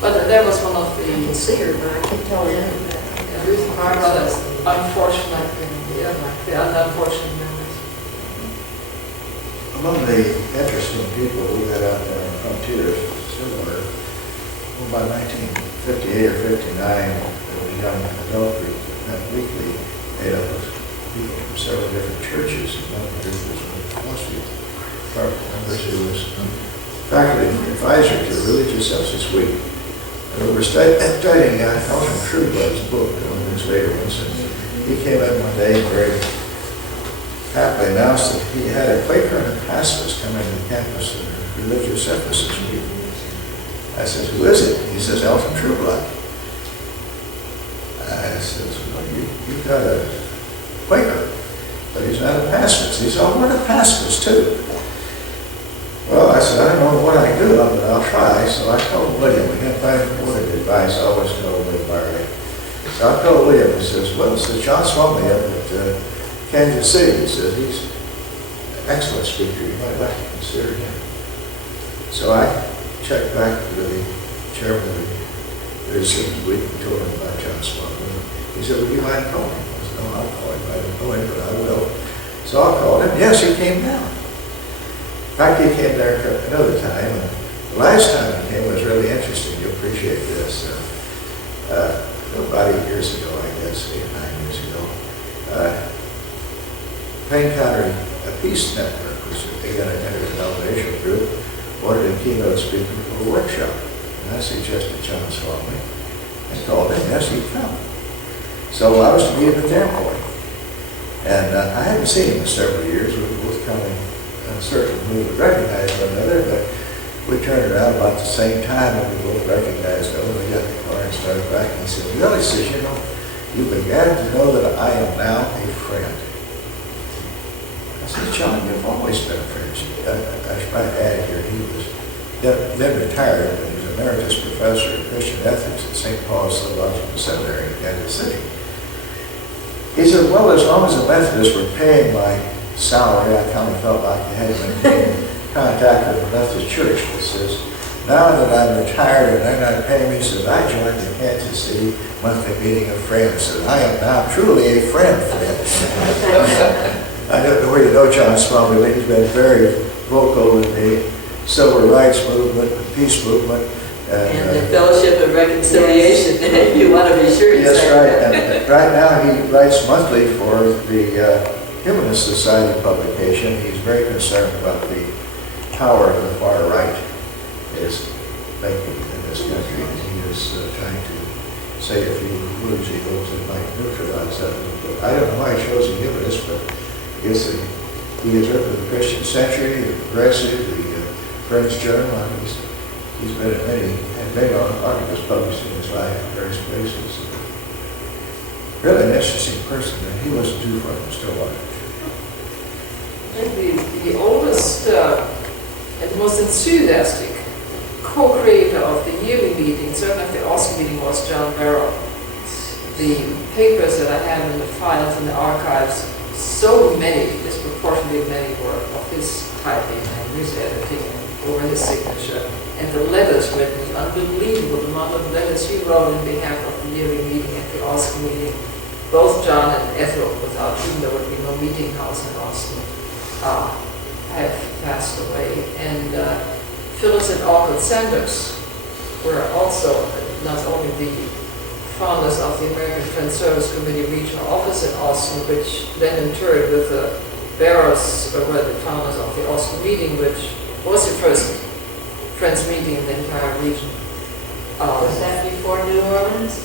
but that was one of I can the, see her, but I can't tell her name. Ruth Parks, unfortunate, the unfortunate memories. Among the interesting people we had out there on Frontiers, similar, by 1958 or 59, there was a young adult group that met weekly, made up of people from several different churches. One of the group was from philosophy department members who was faculty advisor to the Religious Justice Week. And we were studying Elton Trueblood's book, one of his later ones, and he came in one day and very happily announced that he had a Quaker and a pacifist come into the campus at a religious emphasis meeting. I said, who is it? He says, Elton Trueblood. I says, well, you've got a Quaker, but he's not a pacifist. He said, oh, we're a pacifist too. Well, I said, I don't know what I can do, but I'll try. So I told William, if I wanted advice, I always told William Barley. So I told William, he says, well, says John Swami up at Kansas City. He says, he's an excellent speaker. You might like to consider him. So I checked back with the chairman of the Religious Week and told him about John Swami. He said, would you mind calling him? I said, no, I'll call him. I don't know him, but I will. So I called him. Yes, he came down. In fact, he came there another time. And the last time he came was really interesting. You'll appreciate this. About 8 years ago, I guess, 8 or 9 years ago, Payne County Peace Network, which is an interdenominational group, wanted a keynote speaker for a workshop. And I suggested John Swami and called him. Yes, he'd come. So I was to meet him at the airport. And I hadn't seen him in several years. We were both kind of uncertain we would recognize one another, but we turned around about the same time and we both recognized him. We got in the car and started back, and he said, really, says, you know, you began to know that I am now a friend. I said, John, you've always been a friend. I should might add here, he was then retired, but he was a emeritus professor of Christian ethics at St. Paul's Theological Seminary in Kansas City. He said, well, as long as the Methodists were paying my salary, I kind of felt like I had been in contact with the Methodist Church. He says, now that I'm retired and they're not paying me, he says, I joined the Kansas City monthly meeting of friends. Says, I am now truly a friend. I don't know where you know John Smalley. He's been very vocal in the civil rights movement, the peace movement. And the Fellowship of Reconciliation, you want to be sure you That's say right. that. And right now he writes monthly for the Humanist Society publication. He's very concerned about the power of the far right is making in this country. And he is trying to say a few words he hopes that might neutralize that. But I don't know why he chose a humanist, but I guess he has written the Christian Century, the Progressive, the Friends Journal. He's been at many articles published in his life in various places. Really an interesting person, and he wasn't too far from Stillwater. I think the oldest and most enthusiastic co-creator of the yearly meeting, certainly of the Oscar meeting, was John Barrow. The papers that I have in the files in the archives, so many, disproportionately many, were of his typing and his editing over his signature. And the letters written, the unbelievable amount of letters he wrote in behalf of the yearly meeting at the Oscar meeting. Both John and Ethel, without whom there would be no meeting house in Austin, have passed away. And Phyllis and Alcott Sanders were also not only the founders of the American Friends Service Committee regional office in Austin, which then in turn with the Barrows were the founders of the Austin meeting, which was the first Friends meeting in the entire region. Was that before New Orleans?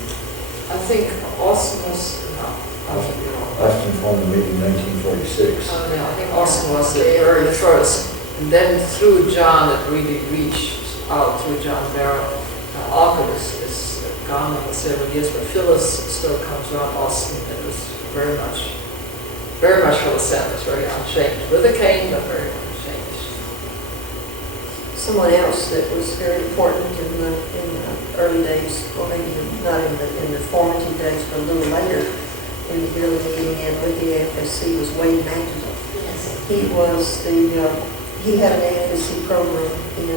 I think Austin was, no, I should be wrong. Austin formed the meeting in 1946. Oh, no, I think Austin was the very first. And then through John, it really reached out through John Barrow. Alcott is gone for several years, but Phyllis still comes around Austin. It was very much Phyllis Sanders, very unchanged. With a cane, but very unchanged. Someone else that was very important in the early days, or maybe not in the formative days, but a little later in the yearly meeting and with the AFSC was Wade Maxwell. Yes. He was he had an AFSC program in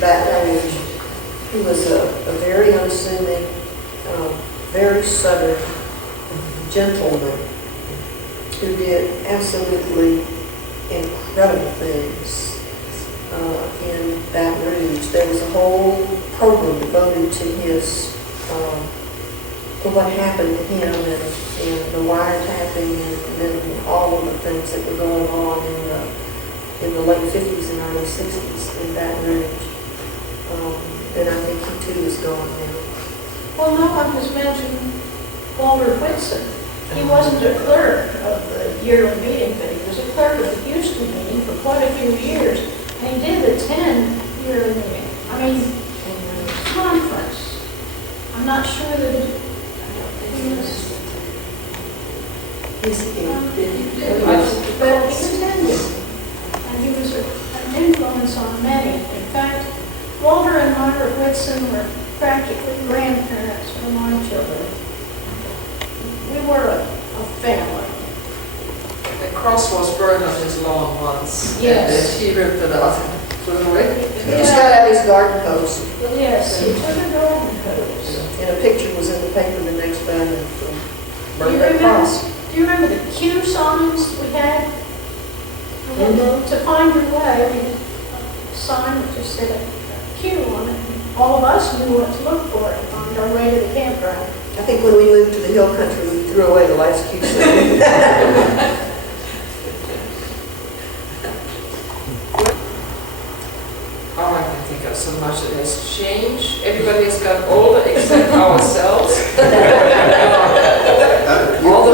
Baton Rouge. He was a very unassuming, very southern gentleman who did absolutely incredible things in Baton Rouge. There was a whole program devoted to his, to what happened to him and the wiretapping and all of the things that were going on in the late 50s and early 60s in Baton Rouge. And I think he too is gone now. Well, no one has mentioned Walter Whitson. He wasn't a clerk of the yearly meeting, but he was a clerk of the Houston meeting for quite a few years. And he did attend yearly meeting. I mean, conference. I'm not sure that he was. But he attended. And he was an influence on many. In fact, Walter and Margaret Whitson were practically grandparents for my children. We were a family. The cross was burned on his lawn once. Yes. And he ripped it out and threw it away. He just got out his garden hose. Yes, he took a garden hose. And a picture was in the paper the next day from Do you Burnett Cross. remember the Q signs we had? To find your way, a sign that just said a Q on it. All of us knew what to look for to find our way to the campground. I think when we moved to the hill country, we threw away the last Q sign. Oh, I can think of so much that has changed. Everybody has got older except ourselves. all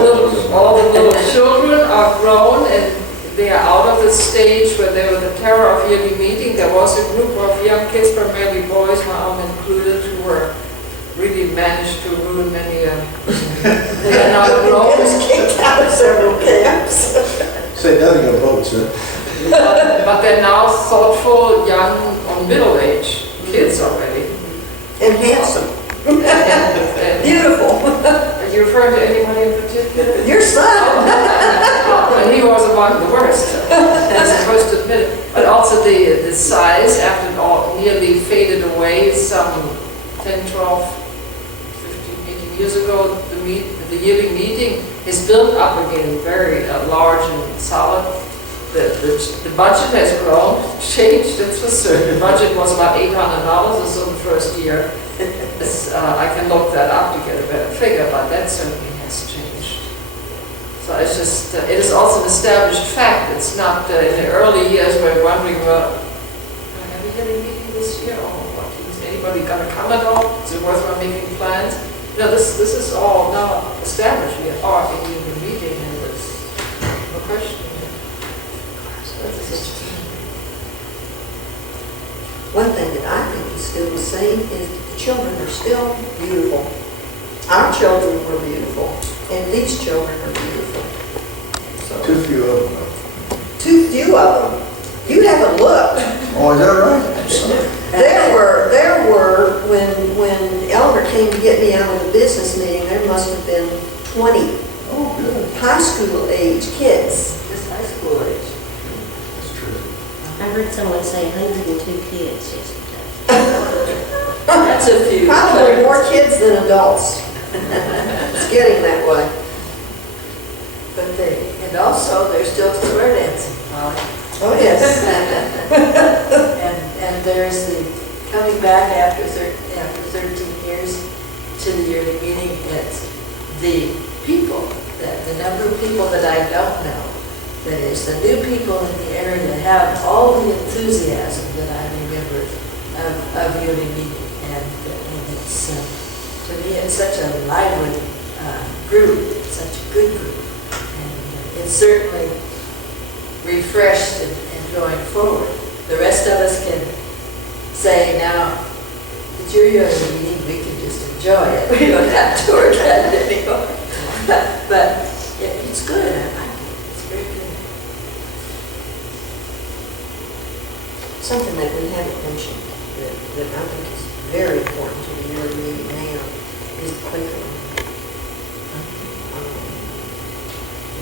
the little children are grown and they are out of the stage where they were the terror of yearly meeting. There was a group of young kids, primarily boys, my own included, who were really managed to ruin many. They are now grown. Kicked out of several camps. Say nothing about boats, huh? But they're now thoughtful, young, middle-aged kids already. And handsome. And Beautiful. are you referring to anybody in particular? Your son. And he was among the worst, as opposed to admit it. But also the size, after it all nearly faded away some 10, 12, 15, 18 years ago, the yearly meeting is built up again, very large and solid. The budget has grown, changed, that's for certain. The budget was about $800 or so the first year. I can look that up to get a better figure, but that certainly has changed. So it's just, it is also an established fact. It's not in the early years we're wondering, well, have we had a meeting this year? Or what, is anybody going to come at all? Is it worthwhile making plans? No, this is all now established. We are in the meeting, and there's no question. So that's interesting. One thing that I think is still the same is the children are still beautiful. Our children were beautiful, and these children are beautiful. So, Too few of them. too few of them. You haven't looked. Oh, is that right? I'm sorry. There were, when Eleanor came to get me out of the business meeting, there must have been 20 Oh, good. high school age kids. Just high school age. That's true. I heard someone say 102 kids yesterday. That's a few. Probably more kids than adults. It's getting that way. But and also they're still square dancing, Molly. Oh, yes. And there's the coming back after 13 years to the yearly meeting. It's the people, the number of people that I don't know. That is, the new people in the area that have all the enthusiasm that I remember of yearly meeting. And it's, to me, it's such a lively group, such a good group. And it's certainly refreshed and going forward. The rest of us can say now that you're here in the meeting, we can just enjoy it. We don't have to work at it anymore. But it's good. I like it. It's very good. Something that we haven't mentioned that I think is very important to the yearly meeting now is the Quaker.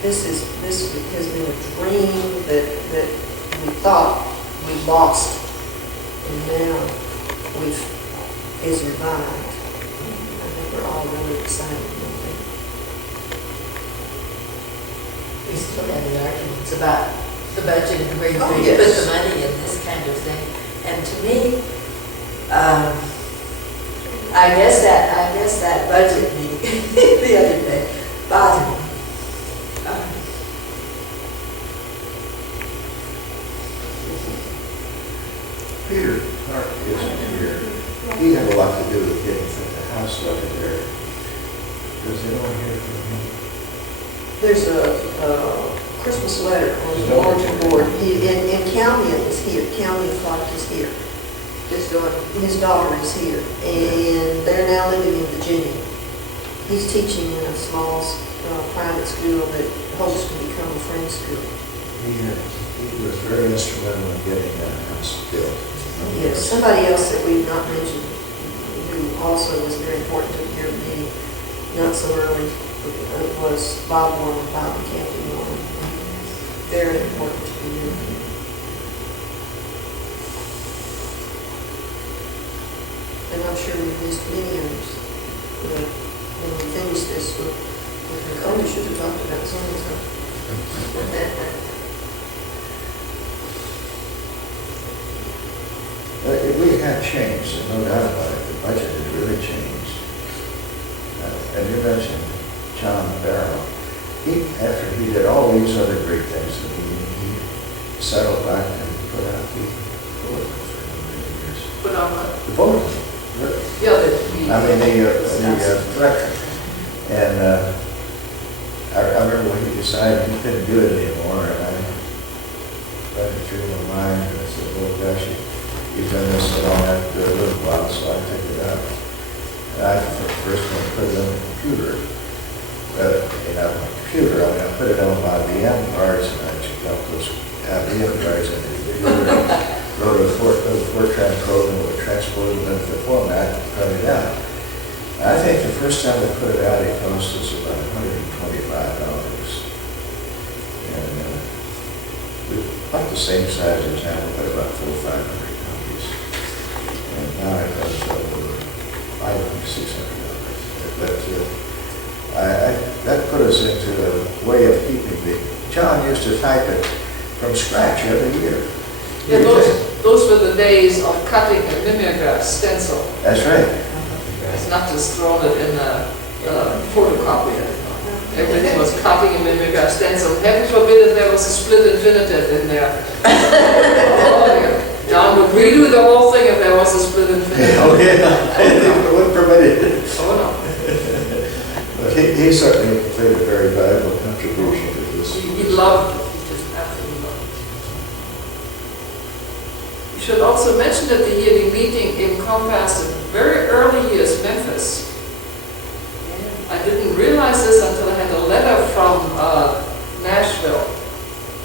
This has been a dream that we thought we lost, and now is revived. I think we're all really excited about it. We still have the arguments about the budget and where you put Yes. the money in this kind of thing. And to me, I guess that budget meeting the other day bothered me. Peter Clark isn't here. He had a lot to do with getting the house over there. Does anyone hear from him? There's a Christmas letter on the bulletin board. In Calmian is here. Calmian Clark is here. His daughter is here, and they're now living in Virginia. He's teaching in a small private school that hopes to become a friend school. He was very instrumental in getting that house built. Yes, somebody else that we've not mentioned, who also was very important to your meeting, not so early, was Bob Warren, Bob and Kathy Warren. Very important to you. And I'm sure we've missed many others. When we finish this, we'll think, oh, we should have talked about some of them. We have changed, there's no doubt about it. The budget has really changed. As you mentioned, John Barrow, after he did all these other great things, he settled back and put out the bulletin for a number of years. Put on what? The bulletin. Yeah, I mean, the record. And I remember when he decided he couldn't do it anymore, and I read it through my mind, and I said, well, gosh, you've done this so long, I have to do it a little while, so I took it up. And I first want to put it on the computer. But, I put it on my VM cards, and I took out those VM cards and the computer. wrote a Fortran program with transport them into format and put it out. I think the first time we put it out, it cost us about $125. And we're about the same size as now, we've got about 400 or 500 copies. And now it costs over $500, $600. But that put us into a way of keeping the, John used to type it from scratch every year. Yeah, those were the days of cutting a mimeograph stencil. That's right. It's not just throwing it in a photocopier. Everything was cutting a mimeograph stencil. Heaven forbid if there was a split infinitive in there. Oh, yeah. John would redo the whole thing if there was a split infinitive. Oh, yeah. It wouldn't permit it. Oh, no. But he certainly played a very valuable contribution to this. He loved it. He just absolutely loved it. We should also mention that the yearly meeting encompassed in very early years Memphis. I didn't realize this until I had a letter from Nashville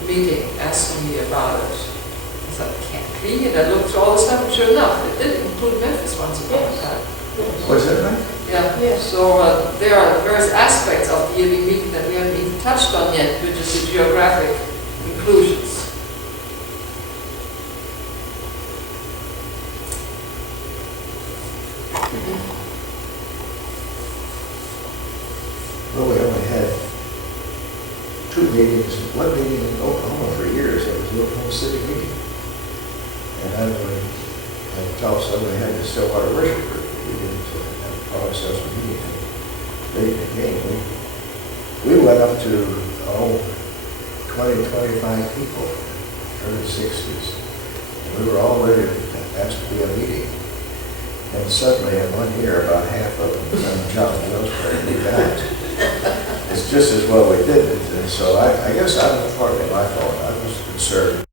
meeting asking me about it. I thought, it can't be. And I looked through all this stuff, and sure enough, it did include Memphis once upon a time. Was that right? Yeah. Yes. So there are various aspects of the yearly meeting that we haven't even touched on yet, which is the geographic inclusions. Well, we only had 2 meetings, one meeting in Oklahoma for years. It was the Oklahoma City meeting. And then when Tulsa, we had the Stillwater Worship Group. We didn't have a process of meeting. They again, we went up to 20, 25 people, early 60s. And we were all ready to ask to be a meeting. And suddenly in 1 year, about half of them from John Jonesbury moved out. It's just as well we didn't. And so I guess I'm partly my fault. I was concerned